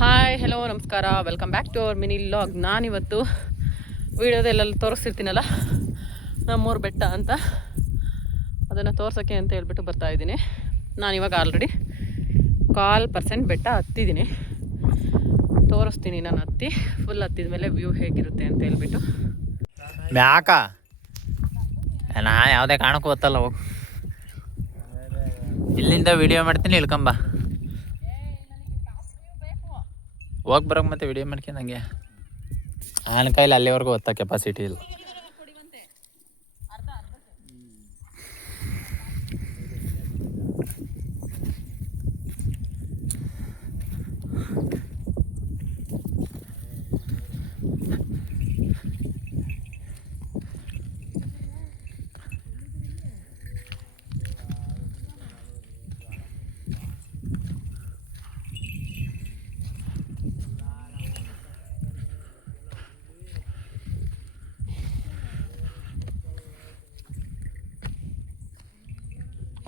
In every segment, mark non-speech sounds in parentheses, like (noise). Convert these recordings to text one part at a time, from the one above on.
Hi hello ನಮಸ್ಕಾರ. Welcome back to our mini vlog ನಾನಿವತ್ತು ವೀಡಿಯೋದಲ್ಲೆಲ್ಲ ತೋರಿಸ್ತಿರ್ತೀನಲ್ಲ, ನಮ್ಮೂರು ಬೆಟ್ಟ ಅಂತ. ಅದನ್ನು ತೋರ್ಸೋಕ್ಕೆ ಅಂತ ಹೇಳ್ಬಿಟ್ಟು ಬರ್ತಾ ಇದ್ದೀನಿ. ನಾನಿವಾಗ ಆಲ್ರೆಡಿ ಕಾಲ್ ಪರ್ಸೆಂಟ್ ಬೆಟ್ಟ ಹತ್ತಿದ್ದೀನಿ. ತೋರಿಸ್ತೀನಿ ನಾನು ಹತ್ತಿ. ಫುಲ್ ಹತ್ತಿದ ಮೇಲೆ ವ್ಯೂ ಹೇಗಿರುತ್ತೆ ಅಂತ ಹೇಳ್ಬಿಟ್ಟು. ಮ್ಯಾಕ? ನಾ ಯಾವುದೇ ಕಾರಣಕ್ಕೂ ಗೊತ್ತಲ್ಲ, ಹೋಗಿ. ಇಲ್ಲಿಂದ ವಿಡಿಯೋ ಮಾಡ್ತೀನಿ ಇಳ್ಕೊಂಬ ಹೋಗಿ ಬರೋಕೆ ಮತ್ತೆ ವಿಡಿಯೋ ಮಾಡ್ಕೊಂಡಂಗೆ ನನ್ನ ಕೈಲಿ ಅಲ್ಲಿವರೆಗೂ ಓದ್ತಾ ಕೆಪಾಸಿಟಿ ಇಲ್ಲ.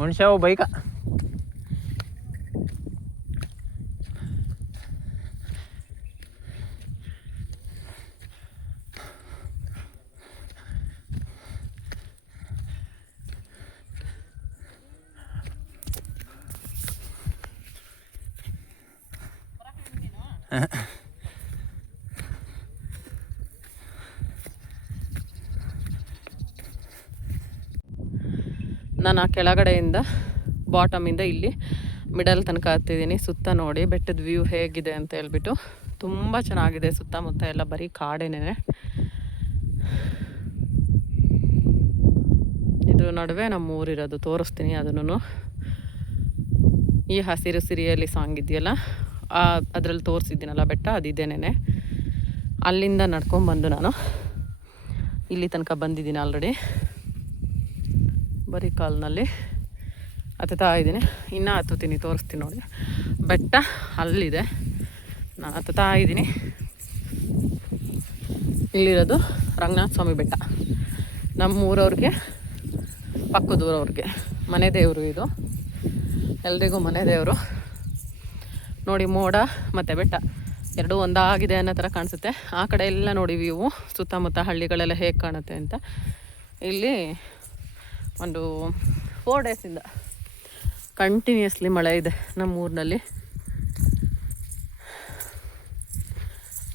ಹುಣ್ಸೆವು ಬೈಕ (laughs) ನಾನು ಆ ಕೆಳಗಡೆಯಿಂದ ಬಾಟಮಿಂದ ಇಲ್ಲಿ ಮಿಡಲ್ ತನಕ ಹತ್ತಿದ್ದೀನಿ. ಸುತ್ತ ನೋಡಿ, ಬೆಟ್ಟದ ವ್ಯೂ ಹೇಗಿದೆ ಅಂತ ಹೇಳ್ಬಿಟ್ಟು ತುಂಬ ಚೆನ್ನಾಗಿದೆ ಸುತ್ತಮುತ್ತ ಎಲ್ಲ ಬರೀ ಕಾಡೇನೇ ಇದ್ರ ನಡುವೆ ನಮ್ಮ ಊರಿರೋದು ತೋರಿಸ್ತೀನಿ ಅದನ್ನು ಈ ಹಸಿರು ಸಿರಿಯಲ್ಲಿ ಸಾಂಗ್ ಇದೆಯಲ್ಲ ಅದರಲ್ಲಿ ತೋರಿಸಿದ್ದೀನಲ್ಲ ಬೆಟ್ಟ ಅದಿದ್ದೇನೆ ಅಲ್ಲಿಂದ ನಡ್ಕೊಂಬಂದು ನಾನು. ಇಲ್ಲಿ ತನಕ ಬಂದಿದ್ದೀನಿ ಆಲ್ರೆಡಿ ಬರೀ ಕಾಲ್ನಲ್ಲಿ ಹತ್ತುತ್ತಾ ಇದ್ದೀನಿ. ಇನ್ನೂ ಹತ್ತುತ್ತೀನಿ ತೋರಿಸ್ತೀನಿ ನೋಡಿ. ಬೆಟ್ಟ ಅಲ್ಲಿದೆ. ನಾನು ಹತ್ತುತ್ತಾ ಇದ್ದೀನಿ. ಇಲ್ಲಿರೋದು ರಂಗನಾಥ ಸ್ವಾಮಿ ಬೆಟ್ಟ. ನಮ್ಮ ಊರವ್ರಿಗೆ. ಪಕ್ಕದೂರವ್ರಿಗೆ ಮನೆ ದೇವರು ಇದು. ಎಲ್ರಿಗೂ ಮನೆ ದೇವರು. ನೋಡಿ, ಮೋಡ ಮತ್ತು ಬೆಟ್ಟ. ಎರಡೂ ಒಂದಾಗಿದೆ ಅನ್ನೋ ಥರ ಕಾಣಿಸುತ್ತೆ. ಆ ಕಡೆ ಎಲ್ಲ ನೋಡಿ ವ್ಯೂ ಸುತ್ತಮುತ್ತ ಹಳ್ಳಿಗಳೆಲ್ಲ ಹೇಗೆ ಕಾಣುತ್ತೆ ಅಂತ. ಇಲ್ಲಿ ಒಂದು ಫೋರ್ ಡೇಸಿಂದ ಕಂಟಿನ್ಯೂಸ್ಲಿ ಮಳೆ ಇದೆ ನಮ್ಮ ಊರಿನಲ್ಲಿ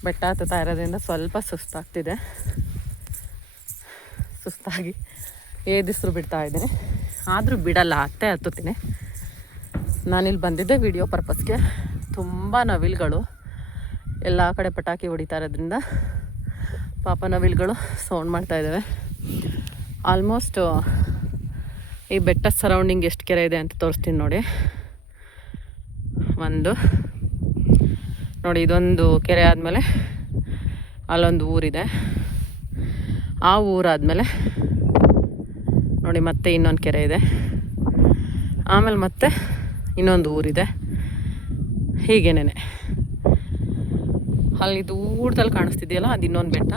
ಬೆಟ್ಟ ಹತ್ತುತ್ತಾ ಇರೋದ್ರಿಂದ ಸ್ವಲ್ಪ ಸುಸ್ತಾಗ್ತಿದೆ. ಸುಸ್ತಾಗಿ ಏದಿಸ್ರು ಬಿಡ್ತಾ ಇದ್ದೀನಿ. ಆದರೂ ಬಿಡಲ್ಲ, ಅತ್ತೆ ಹತ್ತುತ್ತೀನಿ. ನಾನಿಲ್ಲಿ ಬಂದಿದ್ದೆ ವಿಡಿಯೋ ಪರ್ಪಸ್ಗೆ ತುಂಬ ನವಿಲ್ಗಳು. ಎಲ್ಲ ಕಡೆ ಪಟಾಕಿ ಹೊಡಿತಾ ಇರೋದ್ರಿಂದ ಪಾಪ ನವಿಲ್ಗಳು ಸೌಂಡ್ ಮಾಡ್ತಾ ಇದ್ದಾವೆ. ಆಲ್ಮೋಸ್ಟ್ ಈ ಬೆಟ್ಟ ಸರೌಂಡಿಂಗ್ ಎಷ್ಟು ಕೆರೆ ಇದೆ ಅಂತ ತೋರಿಸ್ತೀನಿ ನೋಡಿ. ಒಂದು. ನೋಡಿ, ಇದೊಂದು ಕೆರೆ ಆದಮೇಲೆ ಅಲ್ಲೊಂದು ಊರಿದೆ. ಆ ಊರಾದಮೇಲೆ ನೋಡಿ, ಮತ್ತೆ ಇನ್ನೊಂದು ಕೆರೆ ಇದೆ. ಆಮೇಲೆ ಮತ್ತೆ ಇನ್ನೊಂದು ಊರಿದೆ. ಹೀಗೇನೆ ಅಲ್ಲಿ ದೂರದಲ್ಲಿ ಕಾಣಿಸ್ತಿದೆಯಲ್ಲ, ಅದು ಇನ್ನೊಂದು ಬೆಟ್ಟ.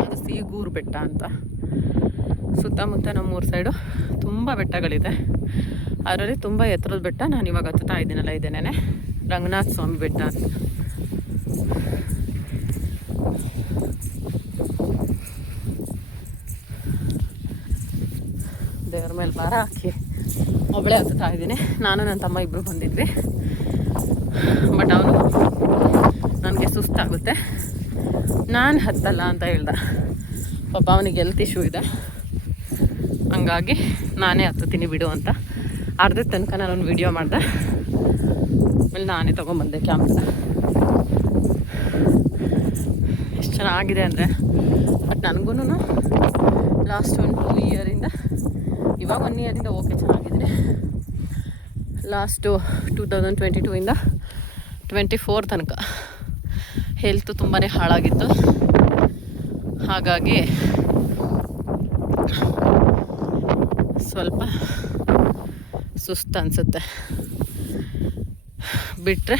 ಅದು ಸೀಗೂರು ಬೆಟ್ಟ ಅಂತ. ಸುತ್ತಮುತ್ತ ನಮ್ಮೂರು ಸೈಡು ತುಂಬ ಬೆಟ್ಟಗಳಿದೆ. ಅದರಲ್ಲಿ ತುಂಬ ಎತ್ತರದ ಬೆಟ್ಟ ನಾನು ಇವಾಗ ಹತ್ತುತ್ತಾ ಇದ್ದೀನಲ್ಲ ಇದ್ದೇನೆ ರಂಗನಾಥ ಸ್ವಾಮಿ ಬೆಟ್ಟ ಅಂತ. ದೇವ್ರ ಮೇಲೆ ಭಾರ ಹಾಕಿ ಒಬ್ಬಳೇ ಹತ್ತುತ್ತಾ ಇದ್ದೀನಿ. ನಾನು ನನ್ನ ತಮ್ಮ ಇಬ್ಬರು ಬಂದಿದ್ವಿ. ಬಟ್ ಅವನು ನನಗೆ ಸುಸ್ತಾಗುತ್ತೆ. ನಾನು ಹತ್ತಲ್ಲ ಅಂತ ಹೇಳ್ದ. ಪಾಪ ಅವನಿಗೆ ಹೆಲ್ತ್ ಇಶ್ಯೂ ಇದೆ. ಹಂಗಾಗಿ ನಾನೇ ಹತ್ತುತ್ತೀನಿ ಬಿಡು ಅಂತ. ಅರ್ಧದ ತನಕ ನಾನು ವೀಡಿಯೋ ಮಾಡಿದೆ. ಆಮೇಲೆ ನಾನೇ ತೊಗೊಂಬಂದೆ ಕ್ಯಾಮ್ರ ಎಷ್ಟು ಚೆನ್ನಾಗಿದೆ ಅಂದರೆ ಬಟ್ ನನಗೂ ಲಾಸ್ಟ್ ಒನ್ ಟೂ ಇಯರಿಂದ ಇವಾಗ ಒನ್ ಇಯರಿಂದ ಓಕೆ ಚೆನ್ನಾಗಿದ್ದೀನಿ. Last two thousand twenty two ಇಂದ ಟ್ವೆಂಟಿ ಫೋರ್ ತನಕ. ಹೆಲ್ತು ತುಂಬಾ ಹಾಳಾಗಿತ್ತು. ಹಾಗಾಗಿ ಸ್ವಲ್ಪ ಸುಸ್ತು ಅನಿಸುತ್ತೆ. ಬಿಟ್ಟರೆ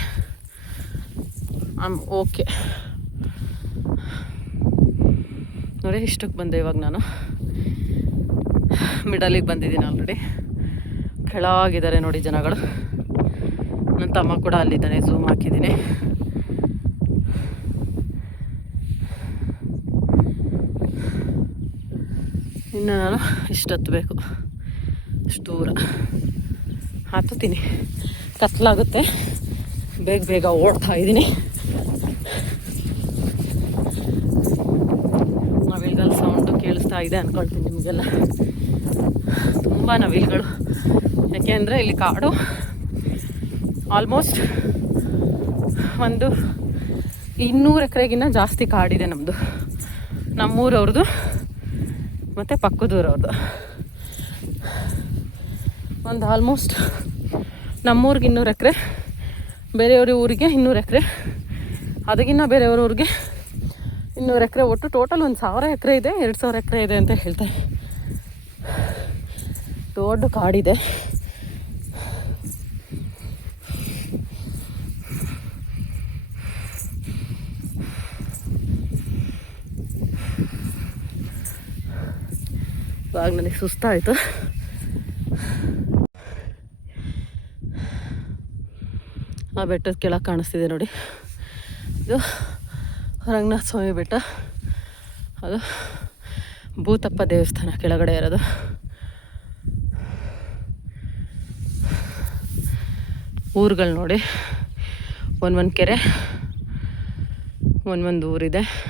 ಆಮ್ ಓಕೆ ನೋಡಿ, ಇಷ್ಟಕ್ಕೆ ಬಂದೆ ಇವಾಗ ನಾನು. ಮಿಡಲಿಗೆ ಬಂದಿದ್ದೀನಿ ಆಲ್ರೆಡಿ ಕೆಳಗಿದ್ದಾರೆ ನೋಡಿ ಜನಗಳು. ನನ್ನ ತಮ್ಮ ಕೂಡ ಅಲ್ಲಿದ್ದಾನೆ ಝೂಮ್ ಹಾಕಿದ್ದೀನಿ. ಇನ್ನು ನಾನು ಇಷ್ಟೊತ್ತು ಹತ್ತಬೇಕು ಅಷ್ಟು ದೂರ. ಹತ್ತುತ್ತೀನಿ ಕತ್ಲಾಗುತ್ತೆ. ಬೇಗ ಬೇಗ ಓಡ್ತಾ ಇದ್ದೀನಿ. ನವಿಲ್ಗಳ ಸೌಂಡು ಕೇಳಿಸ್ತಾ ಇದೆ ಅಂದ್ಕೊಳ್ತೀನಿ ನಿಮಗೆಲ್ಲ. ತುಂಬ ನವಿಲ್ಗಳು. ಯಾಕೆಂದರೆ ಇಲ್ಲಿ ಕಾಡು ಆಲ್ಮೋಸ್ಟ್ ಒಂದು ಇನ್ನೂರು ಎಕರೆಗಿನ್ನ ಜಾಸ್ತಿ ಕಾಡಿದೆ ನಮ್ಮದು ನಮ್ಮೂರವ್ರದ್ದು ಮತ್ತು ಪಕ್ಕದೂರವ್ರದ್ದು. ಒಂದು ಆಲ್ಮೋಸ್ಟ್ ನಮ್ಮೂರಿಗೆ ಇನ್ನೂರು ಎಕರೆ, ಬೇರೆಯವ್ರ ಊರಿಗೆ ಇನ್ನೂರು ಎಕರೆ, ಅದಕ್ಕಿನ್ನ ಬೇರೆಯವ್ರ ಊರಿಗೆ ಇನ್ನೂರು ಎಕರೆ ಒಟ್ಟು ಟೋಟಲ್ ಒಂದು ಸಾವಿರ ಎಕರೆ ಇದೆ, ಎರಡು ಸಾವಿರ ಎಕರೆ ಇದೆ ಅಂತ ಹೇಳ್ತಾರೆ ದೊಡ್ಡ ಕಾಡಿದೆ. ಇವಾಗ ನನಗೆ ಸುಸ್ತಾಯಿತು. ಆ ಬೆಟ್ಟದ ಕೆಳಗೆ ಕಾಣಿಸ್ತಿದೆ ನೋಡಿ. ಇದು ರಂಗನಾಥ ಸ್ವಾಮಿ ಬೆಟ್ಟ. ಅದು ಭೂತಪ್ಪ ದೇವಸ್ಥಾನ ಕೆಳಗಡೆ ಇರೋದು. ಊರುಗಳು ನೋಡಿ. ಒಂದೊಂದು ಕೆರೆ, ಒಂದೊಂದು ಊರಿದೆ.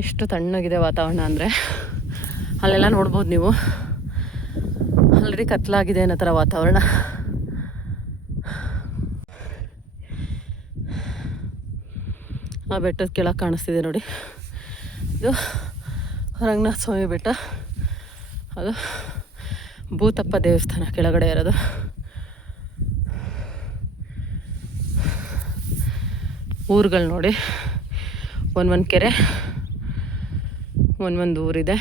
ಎಷ್ಟು ತಣ್ಣಗಿದೆ ವಾತಾವರಣ ಅಂದರೆ. ಅಲ್ಲೆಲ್ಲ ನೋಡ್ಬೋದು ನೀವು. ಆಲ್ರೆಡಿ ಕತ್ಲಾಗಿದೆ ಅನ್ನೋ ಥರ ವಾತಾವರಣ. ಆ ಬೆಟ್ಟದ ಕೆಳಗೆ ಕಾಣಿಸ್ತಿದೆ ನೋಡಿ. ಇದು ರಂಗನಾಥ ಸ್ವಾಮಿ ಬೆಟ್ಟ. ಅದು ಭೂತಪ್ಪ ದೇವಸ್ಥಾನ ಕೆಳಗಡೆ ಇರೋದು. ಊರುಗಳು ನೋಡಿ. ಒಂದೊಂದು ಕೆರೆ. ಒಂದೊಂದು ಊರಿದೆ.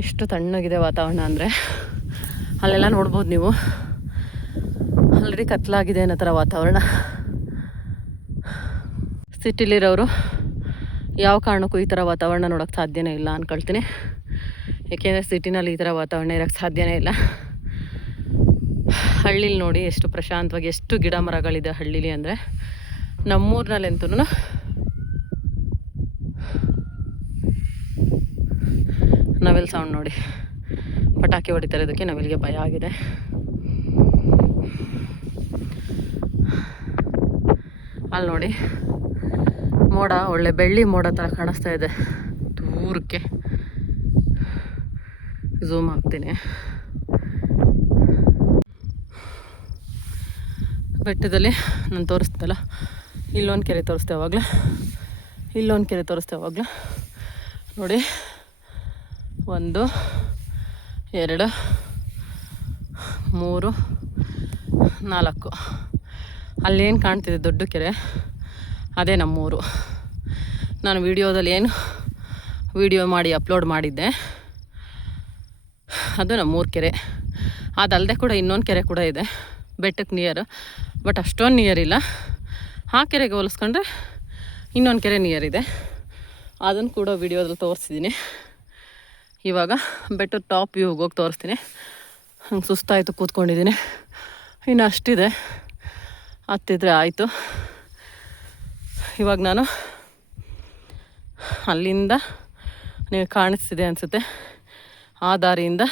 ಎಷ್ಟು ತಣ್ಣಗಿದೆ ವಾತಾವರಣ ಅಂದರೆ. ಅಲ್ಲೆಲ್ಲ ನೋಡ್ಬೋದು ನೀವು. ಆಲ್ರೆಡಿ ಕತ್ಲಾಗಿದೆ ಅನ್ನೋ ಥರ ವಾತಾವರಣ. ಸಿಟಿಲಿರೋರು ಯಾವ ಕಾರಣಕ್ಕೂ ಈ ಥರ ವಾತಾವರಣ ನೋಡೋಕ್ಕೆ ಸಾಧ್ಯನೇ ಇಲ್ಲ ಅಂದ್ಕೊಳ್ತೀನಿ ಏಕೆಂದರೆ ಸಿಟಿನಲ್ಲಿ ಈ ಥರ ವಾತಾವರಣ ಇರೋಕ್ಕೆ ಸಾಧ್ಯವೇ ಇಲ್ಲ. ಹಳ್ಳೀಲಿ ನೋಡಿ ಎಷ್ಟು ಪ್ರಶಾಂತವಾಗಿ ಎಷ್ಟು ಗಿಡ ಮರಗಳಿದೆ ಹಳ್ಳೀಲಿ ಅಂದರೆ. ನಮ್ಮೂರಿನಲ್ಲಂತೂ ನವಿಲ್ ಸೌಂಡ್ ನೋಡಿ. ಪಟಾಕಿ ಹೊಡಿತಾರೆ ಇದಕ್ಕೆ, ನವಿಲಿಗೆ ಭಯ ಆಗಿದೆ. ಅಲ್ಲಿ ನೋಡಿ, ಮೋಡ, ಒಳ್ಳೆ ಬೆಳ್ಳಿ ಮೋಡ ಥರ ಕಾಣಿಸ್ತಾ ಇದೆ. ದೂರಕ್ಕೆ. ಝೂಮ್ ಹಾಕ್ತೀನಿ ಬೆಟ್ಟದಲ್ಲಿ ನಾನು ತೋರಿಸ್ತಲ್ಲ ಇಲ್ಲೊಂದು ಕೆರೆ ತೋರಿಸ್ತೆ ಅವಾಗಲೇ ಇಲ್ಲೊಂದು ಕೆರೆ ತೋರಿಸ್ತೆ ಅವಾಗಲೇ ನೋಡಿ, ಒಂದು, ಎರಡು, ಮೂರು, ನಾಲ್ಕು. ಅಲ್ಲೇನು ಕಾಣ್ತಿದೆ ದೊಡ್ಡ ಕೆರೆ? ಅದೇ ನಮ್ಮೂರು. ನಾನು ವಿಡಿಯೋದಲ್ಲಿ ಏನು ವಿಡಿಯೋ ಮಾಡಿ ಅಪ್ಲೋಡ್ ಮಾಡಿದ್ದೆ. ಅದು ನಮ್ಮೂರು ಕೆರೆ. ಅದಲ್ಲದೆ ಕೂಡ ಇನ್ನೊಂದು ಕೆರೆ ಕೂಡ ಇದೆ ಬೆಟ್ಟಕ್ಕೆ ನಿಯರ್ ಬಟ್ ಅಷ್ಟೊಂದು ನಿಯರ್ ಇಲ್ಲ. ಆ ಕೆರೆಗೆ ಹೋಲಿಸ್ಕೊಂಡ್ರೆ ಇನ್ನೊಂದು ಕೆರೆ ನಿಯರ್ ಇದೆ. ಅದನ್ನು ಕೂಡ ವಿಡಿಯೋದಲ್ಲಿ ತೋರಿಸಿದ್ದೀನಿ ಇವಾಗ ಬೆಟ್ಟದ ಟಾಪ್ ವ್ಯೂಗೆ ಹೋಗಿ ತೋರಿಸ್ತೀನಿ. ಹಂಗೆ ಸುಸ್ತಾಯಿತು ಕೂತ್ಕೊಂಡಿದ್ದೀನಿ ಇನ್ನು ಅಷ್ಟಿದೆ. ಹತ್ತಿದ್ರೆ ಆಯಿತು. ಇವಾಗ ನಾನು ಅಲ್ಲಿಂದ ನೀವು ಕಾಣಿಸ್ತಿದೆ ಅನಿಸುತ್ತೆ. ಆ ದಾರಿಯಿಂದ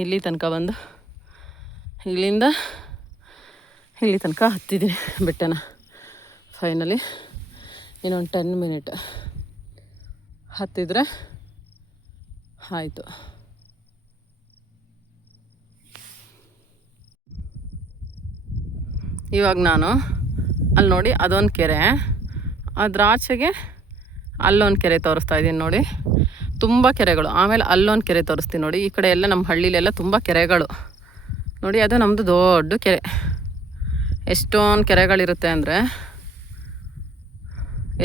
ಇಲ್ಲಿ ತನಕ ಬಂದು ಇಲ್ಲಿಂದ ಇಲ್ಲಿ ತನಕ ಹತ್ತಿದ್ದೀನಿ ಬೆಟ್ಟನ. ಫೈನಲಿ ಇನ್ನೊಂದು ಟೆನ್ ಮಿನಿಟ್ ಹತ್ತಿದ್ರೆ ಆಯಿತು. ಇವಾಗ ನಾನು ಅಲ್ಲಿ ನೋಡಿ ಅದೊಂದು ಕೆರೆ. ಅದ್ರ ಆಚೆಗೆ ಅಲ್ಲೊಂದು ಕೆರೆ ತೋರಿಸ್ತಾ ಇದ್ದೀನಿ ನೋಡಿ. ತುಂಬ ಕೆರೆಗಳು. ಆಮೇಲೆ ಅಲ್ಲೊಂದು ಕೆರೆ ತೋರಿಸ್ತೀನಿ ನೋಡಿ. ಈ ಕಡೆ ಎಲ್ಲ ನಮ್ಮ ಹಳ್ಳಿಲೆಲ್ಲ ತುಂಬ ಕೆರೆಗಳು. ನೋಡಿ, ಅದು ನಮ್ಮದು ದೊಡ್ಡ ಕೆರೆ. ಎಷ್ಟೊಂದು ಕೆರೆಗಳಿರುತ್ತೆ ಅಂದರೆ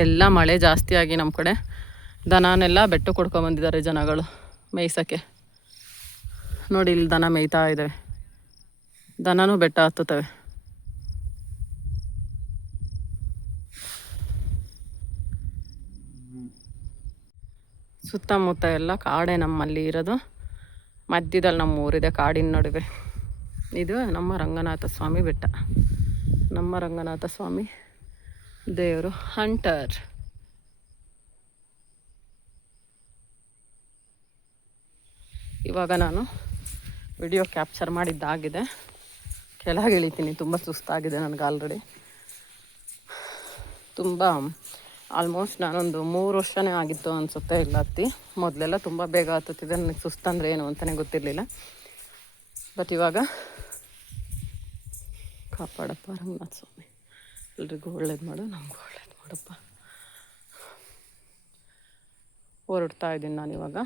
ಎಲ್ಲ ಮಳೆ ಜಾಸ್ತಿಯಾಗಿ ನಮ್ಮ ಕಡೆ. ದನನೆಲ್ಲ ಬೆಟ್ಟು ಕೊಡ್ಕೊಂಬಂದಿದ್ದಾರೆ ಜನಗಳು ಮೇಯ್ಸೋಕ್ಕೆ. ನೋಡಿ, ಇಲ್ಲಿ ದನ ಮೇಯ್ತಾ ಇದ್ದಾವೆ ದನನೂ ಬೆಟ್ಟ ಹತ್ತುತ್ತವೆ. ಸುತ್ತಮುತ್ತ ಎಲ್ಲ ಕಾಡೇ ನಮ್ಮಲ್ಲಿ ಇರೋದು. ಮಧ್ಯದಲ್ಲಿ ನಮ್ಮ ಊರಿದೆ ಕಾಡಿನ ನಡುವೆ. ಇದು ನಮ್ಮ ರಂಗನಾಥ ಸ್ವಾಮಿ ಬೆಟ್ಟ. ನಮ್ಮ ರಂಗನಾಥ ಸ್ವಾಮಿ ದೇವರು, ಹಂಟರ್. ಇವಾಗ ನಾನು ವಿಡಿಯೋ ಕ್ಯಾಪ್ಚರ್ ಮಾಡಿದ್ದಾಗಿದೆ. ಕೆಳಗೆ ಇಳಿತೀನಿ, ತುಂಬ ಸುಸ್ತಾಗಿದೆ ನನಗೆ ಆಲ್ರೆಡಿ ತುಂಬ ಆಲ್ಮೋಸ್ಟ್ ನಾನೊಂದು ಮೂರು ವರ್ಷನೇ ಆಗಿತ್ತು ಅನಿಸುತ್ತೆ ಇಲ್ಲ ಅತ್ತಿ. ಮೊದಲೆಲ್ಲ ತುಂಬ ಬೇಗ ಹತ್ತುತ್ತಿದೆ. ನನಗೆ ಸುಸ್ತಂದ್ರೆ ಏನು ಅಂತಲೇ ಗೊತ್ತಿರಲಿಲ್ಲ. ಬಟ್ ಇವಾಗ ಕಾಪಾಡಪ್ಪ ರಂಗನಾಥ ಸ್ವಾಮಿ. ಎಲ್ರಿಗೂ ಒಳ್ಳೇದು ಮಾಡು, ನಮಗೂ ಒಳ್ಳೇದು ಮಾಡಪ್ಪ. ಹೊರಡ್ತಾ ಇದ್ದೀನಿ ನಾನು ಇವಾಗ.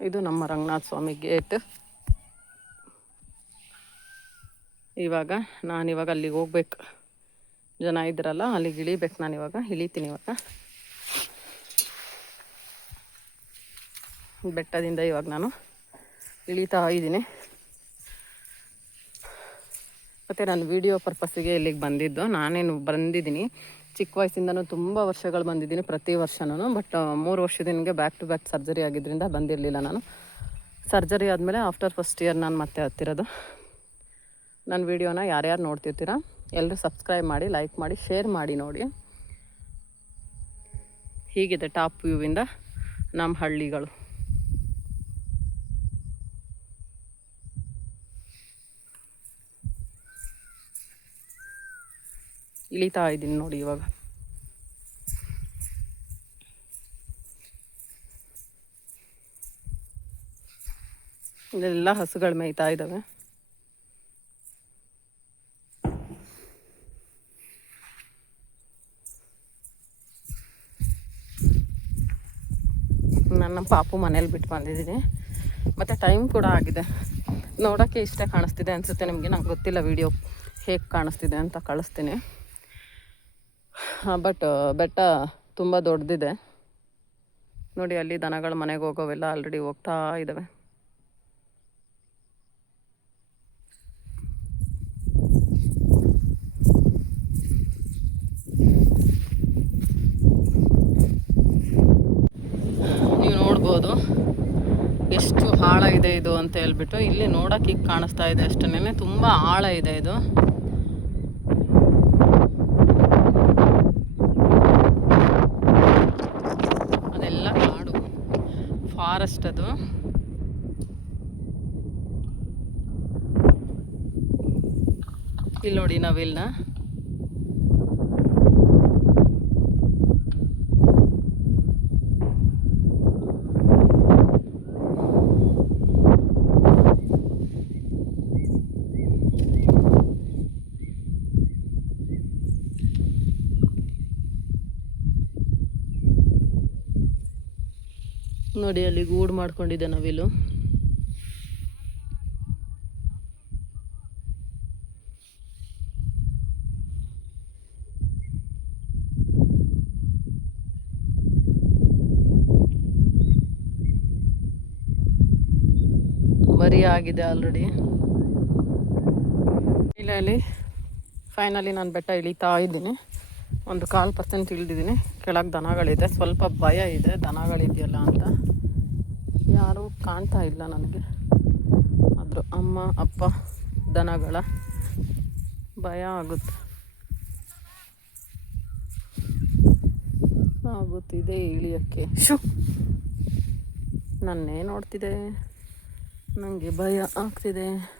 ಇದು ನಮ್ಮ ರಂಗನಾಥ ಸ್ವಾಮಿ ಗೇಟ್. ಇವಾಗ ನಾನಿವಾಗ ಅಲ್ಲಿಗೆ ಹೋಗ್ಬೇಕು. ಜನ ಇದ್ರಲ್ಲ ಅಲ್ಲಿಗೆ ಇಳಿಬೇಕು ನಾನು ಇವಾಗ. ಇಳಿತೀನಿ ಇವಾಗ. ಬೆಟ್ಟದಿಂದ ಇವಾಗ ನಾನು ಇಳಿತಾ ಇದ್ದೀನಿ. ಮತ್ತು ನಾನು ವಿಡಿಯೋ ಪರ್ಪಸ್ಸಿಗೆ ಇಲ್ಲಿಗೆ ಬಂದಿದ್ದು. ನಾನೇನು ಬಂದಿದ್ದೀನಿ, ಚಿಕ್ಕ ವಯಸ್ಸಿಂದನೂ ತುಂಬ ವರ್ಷಗಳು ಬಂದಿದ್ದೀನಿ ಪ್ರತಿ ವರ್ಷನೂ ಬಟ್ ಮೂರು ವರ್ಷದಿಂದ ಬ್ಯಾಕ್ ಟು ಬ್ಯಾಕ್ ಸರ್ಜರಿ ಆಗಿದ್ದರಿಂದ ಬಂದಿರಲಿಲ್ಲ ನಾನು. ಸರ್ಜರಿ ಆದಮೇಲೆ ಆಫ್ಟರ್ ಫಸ್ಟ್ ಇಯರ್ ನಾನು ಮತ್ತೆ ಹತ್ತಿರೋದು. ನನ್ನ ವೀಡಿಯೋನ ಯಾರ್ಯಾರು ನೋಡ್ತಿರ್ತೀರ? ಎಲ್ಲರೂ ಸಬ್ಸ್ಕ್ರೈಬ್ ಮಾಡಿ ಲೈಕ್ ಮಾಡಿ ಶೇರ್ ಮಾಡಿ ನೋಡಿ. ಹೀಗಿದೆ ಟಾಪ್ ವ್ಯೂವಿಂದ ನಮ್ಮ ಹಳ್ಳಿಗಳು. ಇಳಿತಾ ಇದ್ದೀನಿ ನೋಡಿ ಇವಾಗ. ಇಲ್ಲೆಲ್ಲ ಹಸುಗಳು ಮೇಯ್ತಾ ಇದ್ದಾವೆ ನನ್ನ ಪಾಪು ಮನೇಲಿ ಬಿಟ್ಟು ಬಂದಿದ್ದೀನಿ. ಮತ್ತು ಟೈಮ್ ಕೂಡ ಆಗಿದೆ. ನೋಡೋಕ್ಕೆ ಇಷ್ಟೇ ಕಾಣಿಸ್ತಿದೆ ಅನಿಸುತ್ತೆ ನಿಮಗೆ? ನಂಗೆ ಗೊತ್ತಿಲ್ಲ ವಿಡಿಯೋ ಹೇಗೆ ಕಾಣಿಸ್ತಿದೆ ಅಂತ ಕಳಿಸ್ತೀನಿ. ಬಟ್ ಬೆಟ್ಟ ತುಂಬ ದೊಡ್ಡದಿದೆ ನೋಡಿ, ಅಲ್ಲಿ ದನಗಳು ಮನೆಗೆ ಹೋಗೋವೆಲ್ಲ ಆಲ್ರೆಡಿ ಹೋಗ್ತಾ ಇದ್ದಾವೆ ನೀವು ನೋಡ್ಬೋದು ಎಷ್ಟು ಆಳ ಇದೆ ಅಂತ ಹೇಳ್ಬಿಟ್ಟು ಇಲ್ಲಿ ನೋಡಕ್ಕೆ ಈಗ ಕಾಣಿಸ್ತಾ ಇದೆ ಅಷ್ಟೇನೆ ತುಂಬ ಆಳ ಇದೆ ಇದು. ಅದೆಲ್ಲ ಕಾಡು. ಫಾರೆಸ್ಟ್ ಅದು. ಇಲ್ಲಿ ನೋಡಿ ನಾವಿಲ್ನ. ನೋಡಿ ಅಲ್ಲಿ ಗೂಡು ಮಾಡ್ಕೊಂಡಿದೆ ನವಿಲು. ಮರಿ ಆಗಿದೆ ಆಲ್ರೆಡಿ ಇಲ್ಲಿ ಫೈನಲಿ ನಾನು ಬೆಟ್ಟ ಇಳಿತಾ ಇದ್ದೀನಿ. ಒಂದು ಕಾಲು ಪರ್ಸೆಂಟ್ ಇಳಿದಿದ್ದೀನಿ ಕೆಳಗೆ ದನಗಳಿದೆ. ಸ್ವಲ್ಪ ಭಯ ಇದೆ. ದನಗಳಿದೆಯಲ್ಲ ಅಂತ. ಯಾರೂ ಕಾಣ್ತಾ ಇಲ್ಲ ನನಗೆ. ಆದರೂ ಅಮ್ಮ, ಅಪ್ಪ, ದನಗಳ ಭಯ ಆಗುತ್ತೆ. ಆಗುತ್ತಿದೆ ಇಳಿಯೋಕ್ಕೆ. ಶು ನನ್ನೇ ನೋಡ್ತಿದೆ. ನನಗೆ ಭಯ ಆಗ್ತಿದೆ.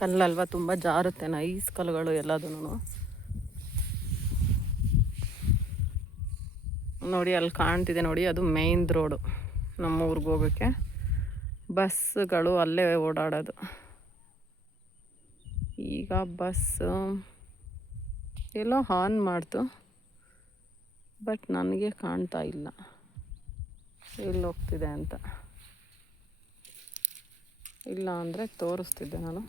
ಕಲ್ಲಲ್ವಾ ತುಂಬ ಜಾರುತ್ತೆ ನೈಸ್ ಕಲ್ಲುಗಳು ಎಲ್ಲದೂ ನೋಡಿ ಅಲ್ಲಿ ಕಾಣ್ತಿದೆ ನೋಡಿ, ಅದು ಮೇಯ್ನ್ ರೋಡು ನಮ್ಮ ಊರಿಗೆ ಹೋಗೋಕ್ಕೆ. ಬಸ್ಗಳು ಅಲ್ಲೇ ಓಡಾಡೋದು. ಈಗ ಬಸ್ ಎಲ್ಲೋ ಹಾನ್ ಮಾಡ್ತು, ಬಟ್ ನನಗೆ ಕಾಣ್ತಾ ಇಲ್ಲ. ಎಲ್ಲಿ ಹೋಗ್ತಿದೆ ಅಂತ. ಇಲ್ಲ ಅಂದರೆ ತೋರಿಸ್ತಿದ್ದೆ ನಾನು.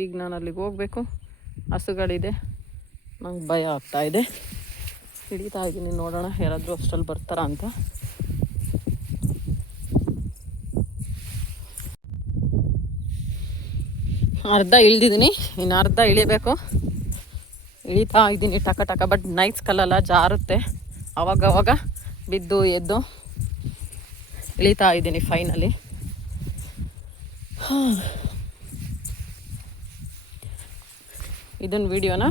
ಈಗ ನಾನು ಅಲ್ಲಿಗೆ ಹೋಗಬೇಕು. ಹಸುಗಳಿದೆ. ನಂಗೆ ಭಯ ಆಗ್ತಾ ಇದೆ. ಹಿಡಿತಾ ಇದ್ದೀನಿ ನೋಡೋಣ, ಯಾರಾದರೂ ಅಷ್ಟರಲ್ಲಿ ಬರ್ತಾರಾ ಅಂತ. ಅರ್ಧ ಇಳ್ದಿದ್ದೀನಿ. ಇನ್ನು ಅರ್ಧ ಇಳಿಬೇಕು. ಇಳಿತಾ ಇದ್ದೀನಿ ಟಕ ಟಕ, ಬಟ್ ನೈಟ್ಸ್ ಕಲ್ಲಲ್ಲ, ಜಾರುತ್ತೆ. ಅವಾಗ ಅವಾಗ ಬಿದ್ದು ಎದ್ದು ಇಳಿತಾ ಇದ್ದೀನಿ ಫೈನಲಿ ಇದನ್ನ ವಿಡಿಯೋನ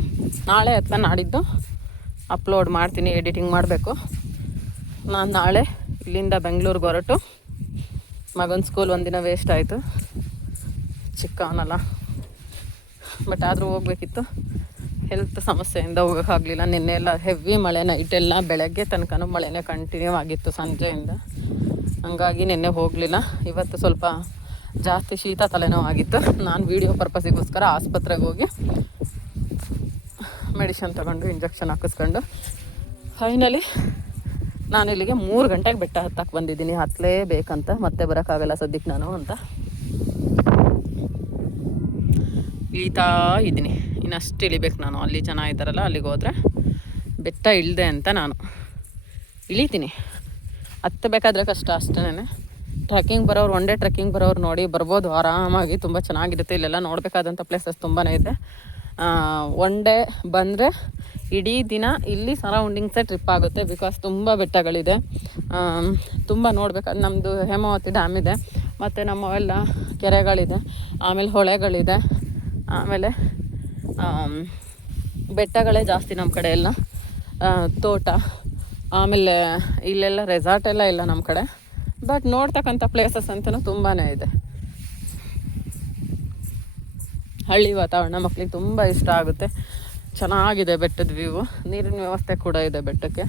ನಾಳೆ ಅಥವಾ ನಾಡಿದ್ದು ಅಪ್ಲೋಡ್ ಮಾಡ್ತೀನಿ, ಎಡಿಟಿಂಗ್ ಮಾಡಬೇಕು. ನಾನು ನಾಳೆ ಇಲ್ಲಿಂದ ಬೆಂಗಳೂರಿಗೆ ಹೊರಟು. ಮಗನ ಸ್ಕೂಲ್ ಒಂದಿನ ವೇಸ್ಟ್ ಆಯಿತು. ಚಿಕ್ಕವನಲ್ಲ. ಬಟ್ ಆದರೂ ಹೋಗ್ಬೇಕಿತ್ತು. ಹೆಲ್ತ್ ಸಮಸ್ಯೆಯಿಂದ ಹೋಗೋಕ್ಕಾಗಲಿಲ್ಲ ನಿನ್ನೆ ಎಲ್ಲ ಹೆವಿ ಮಳೆ ನೈಟೆಲ್ಲ ಬೆಳಗ್ಗೆ ತನಕನೂ ಮಳೆನೇ ಕಂಟಿನ್ಯೂ ಆಗಿತ್ತು ಸಂಜೆಯಿಂದ. ಹಂಗಾಗಿ ನಿನ್ನೆ ಹೋಗಲಿಲ್ಲ. ಇವತ್ತು ಸ್ವಲ್ಪ ಜಾಸ್ತಿ ಶೀತ ತಲೆನೋವು ಆಗಿತ್ತು ನಾನು ವೀಡಿಯೋ ಪರ್ಪಸಿಗೋಸ್ಕರ ಆಸ್ಪತ್ರೆಗೆ ಹೋಗಿ ಮೆಡಿಷನ್ ತಗೊಂಡು, ಇಂಜೆಕ್ಷನ್ ಹಾಕಿಸ್ಕೊಂಡು. ಫೈನಲಿ ನಾನು ಇಲ್ಲಿಗೆ ಮೂರು ಗಂಟೆಗೆ ಬೆಟ್ಟ ಹತ್ತಕ್ಕೆ ಬಂದಿದ್ದೀನಿ. ಹತ್ತಲೇಬೇಕಂತ ಮತ್ತೆ ಬರೋಕ್ಕಾಗಲ್ಲ ಸದ್ಯಕ್ಕೆ ನಾನು ಅಂತ. ಇಳಿತಾ ಇದ್ದೀನಿ. ಇನ್ನಷ್ಟು ಇಳಿಬೇಕು ನಾನು. ಅಲ್ಲಿ ಜನ ಇದ್ದಾರಲ್ಲ, ಅಲ್ಲಿಗೆ ಹೋದರೆ ಬೆಟ್ಟ ಇಳಿದೆ ಅಂತ ನಾನು ಇಳಿತೀನಿ. ಹತ್ತಬೇಕಾದ್ರೆ ಕಷ್ಟ ಅಷ್ಟೇ ಟ್ರೆಕ್ಕಿಂಗ್ ಬರೋರು ಒನ್ ಡೇ ಟ್ರೆಕ್ಕಿಂಗ್ ಬರೋರು ನೋಡಿ, ಬರ್ಬೋದು. ಆರಾಮಾಗಿ, ತುಂಬ ಚೆನ್ನಾಗಿರುತ್ತೆ. ಇಲ್ಲೆಲ್ಲ ನೋಡಬೇಕಾದಂಥ ಪ್ಲೇಸಸ್ ತುಂಬಾ ಇದೆ. ಒನ್ ಡೇ ಬಂದರೆ ಇಡೀ ದಿನ ಇಲ್ಲಿ ಸರೌಂಡಿಂಗ್ಸೇ ಟ್ರಿಪ್ ಆಗುತ್ತೆ ಬಿಕಾಸ್ ತುಂಬ ಬೆಟ್ಟಗಳಿದೆ. ತುಂಬ ನೋಡ್ಬೇಕಾದ್ರೆ ನಮ್ಮದು ಹೇಮಾವತಿ ಡ್ಯಾಮ್ ಇದೆ ಮತ್ತು ನಮ್ಮವೆಲ್ಲ ಕೆರೆಗಳಿದೆ ಆಮೇಲೆ ಹೊಳೆಗಳಿದೆ ಆಮೇಲೆ ಆಮ್, ಬೆಟ್ಟಗಳೇ ಜಾಸ್ತಿ ನಮ್ಮ ಕಡೆ ಎಲ್ಲ. ತೋಟ ಆಮೇಲೆ ಇಲ್ಲೆಲ್ಲ ರೆಸಾರ್ಟ್ ಎಲ್ಲ ಇಲ್ಲ ನಮ್ಮ ಕಡೆ. ಬಟ್ ನೋಡ್ತಕ್ಕಂಥ ಪ್ಲೇಸಸ್ ಅಂತಲೂ ತುಂಬಾ ಇದೆ. ಹಳ್ಳಿ ವಾತಾವರಣ ಮಕ್ಕಳಿಗೆ ತುಂಬ ಇಷ್ಟ ಆಗುತ್ತೆ. ಚೆನ್ನಾಗಿದೆ ಬೆಟ್ಟದ ವ್ಯೂ ನೀರಿನ ವ್ಯವಸ್ಥೆ ಕೂಡ ಇದೆ ಬೆಟ್ಟಕ್ಕೆ.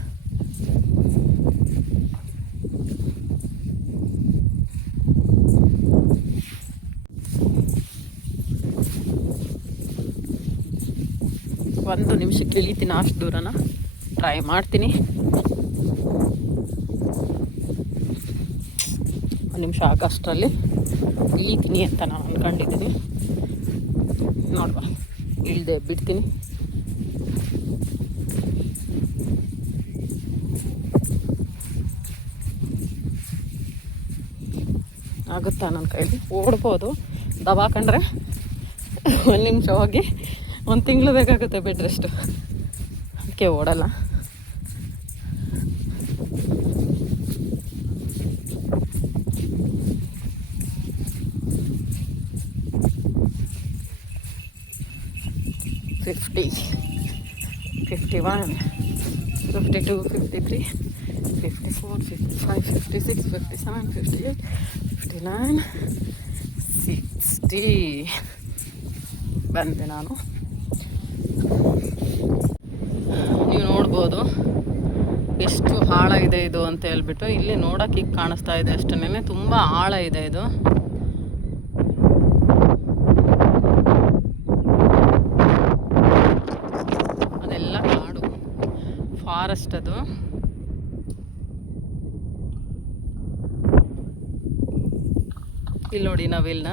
ಒಂದು ನಿಮಿಷಕ್ಕೆ ಇಳಿತೀನಿ, ಅಷ್ಟು ದೂರನ. ಟ್ರೈ ಮಾಡ್ತೀನಿ. ಒಂದು ನಿಮಿಷ ಆಗಷ್ಟರಲ್ಲಿ ಇಳಿತೀನಿ ಅಂತ ನಾನು ಅಂದ್ಕೊಂಡಿದ್ದೀನಿ ನೋಡುವ. ಇಳ್ದೆ ಬಿಡ್ತೀನಿ. ಆಗುತ್ತಾ ನನ್ನ ಕೈಲಿ? ಓಡ್ಬೋದು. ದಬಾಕಂಡ್ರೆ ಒಂದು ನಿಮಿಷ ಹೋಗಿ, ಒಂದು ತಿಂಗಳು ಬೇಕಾಗುತ್ತೆ ಬೆಡ್ ರೆಸ್ಟು. ಅದಕ್ಕೆ ಓಡಲ್ಲ. Fifty fifty one fifty two fifty three fifty four fifty five fifty six fifty seven fifty eight fifty nine sixty ಬಂದೆ ನಾನು. ನೀವು ನೋಡ್ಬೋದು ಎಷ್ಟು ಆಳ ಇದೆ ಇದು ಅಂತ ಹೇಳ್ಬಿಟ್ಟು ಇಲ್ಲಿ ನೋಡೋಕೆ ಈಗ ಕಾಣಿಸ್ತಾ ಇದೆ ಅಷ್ಟೇ ತುಂಬ ಆಳ ಇದೆ ಇದು ಅದೆಲ್ಲ ಕಾಡು ಫಾರೆಸ್ಟ್ ಅದು. ಇಲ್ಲಿ ನೋಡಿ ನಾವಿಲ್ನ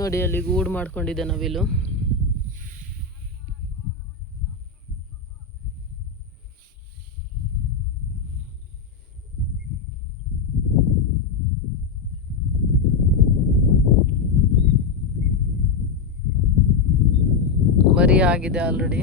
ನೋಡಿ ಅಲ್ಲಿ ಗೂಡು ಮಾಡ್ಕೊಂಡಿದೆ ನವಿಲು. ಮರಿ ಆಗಿದೆ ಆಲ್ರೆಡಿ